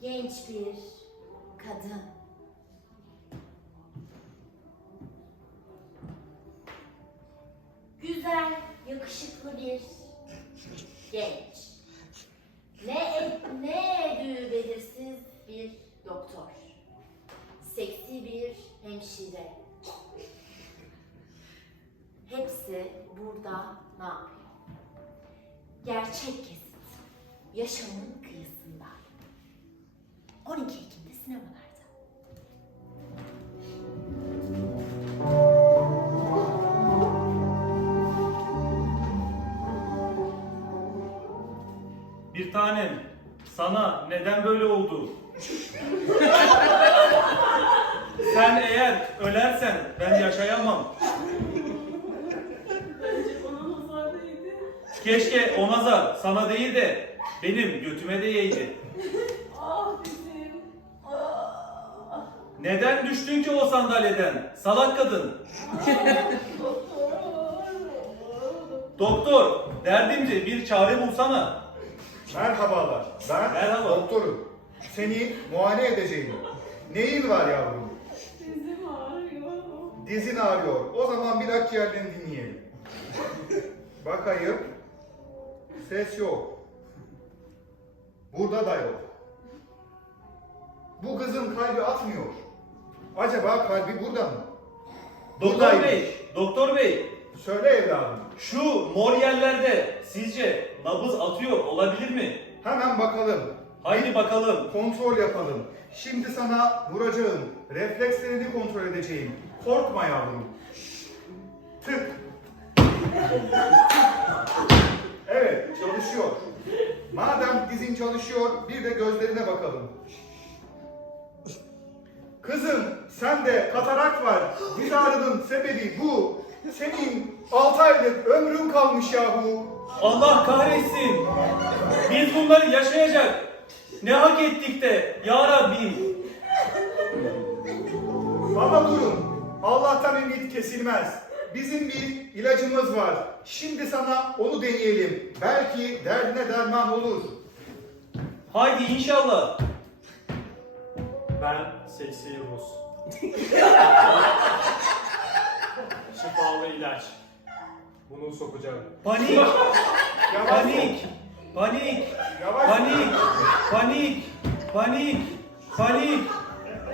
genç bir kadın. Güzel, yakışıklı bir genç. Ne et, ne edüğü belirsiz bir doktor. Seksi bir hemşire. Hepsi burada ne yapıyor? Gerçek kesit. Yaşamın kıyısında. 12 Ekim'de sinemalarda. Bir tanem, sana neden böyle oldu? Sen eğer ölersen ben yaşayamam. Keşke o nazar sana değil de benim götüme değeydi. Ah bizim. Ah. Neden düştün ki o sandalyeden? Salak kadın. Doktor. Doktor, derdimce bir çare bulsana. Merhabalar. Ben Merhaba. doktorum. Seni muayene edeceğim. Neyin var yavrum? Dizim ağrıyor. Dizin ağrıyor. O zaman bir akciğerlerini dinleyelim. Bakayım. Ses yok. Burada da yok. Bu kızın kalbi atmıyor. Acaba kalbi burada mı? Doktor Buradaymış. bey, doktor bey, Söyle evladım. şu mor yerlerde sizce nabız atıyor olabilir mi? Hemen bakalım. Haydi bakalım. Kontrol yapalım. Şimdi sana vuracağım. Reflekslerini kontrol edeceğim. Korkma yavrum. Tık. Evet, çalışıyor. Madem dizin çalışıyor, bir de gözlerine bakalım. Kızım, sende katarak var. Diz ağrının sebebi bu. Senin 6 aylık ömrün kalmış yahu. Allah kahretsin. Biz bunları yaşayacak. Ne hak ettik de ya Rabbim. Ama durun. Allah'tan ümit kesilmez. Bizim bir ilacımız var. Şimdi sana onu deneyelim. Belki derdine derman olur. Haydi inşallah. Ben seksi Rus. Şifalı ilaç. Bunu sokacağım. Panik, panik, panik, Yavaş. panik, panik, panik, panik.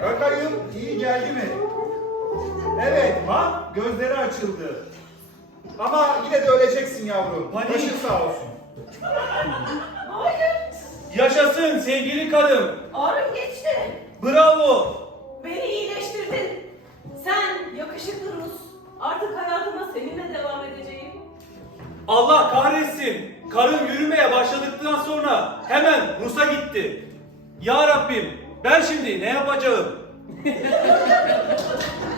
Bakayım iyi geldi mi? Evet bak gözleri açıldı. Ama yine de öleceksin yavrum. Panik. Başın sağ olsun. Yaşasın sevgili karım. Ağrım geçti. Bravo. Beni iyileştirdin. Sen yakışıklı Rus. Artık hayatıma seninle devam edeceğim. Allah kahretsin. Karım yürümeye başladıktan sonra hemen Rus'a gitti. Ya Rabbim ben şimdi ne yapacağım?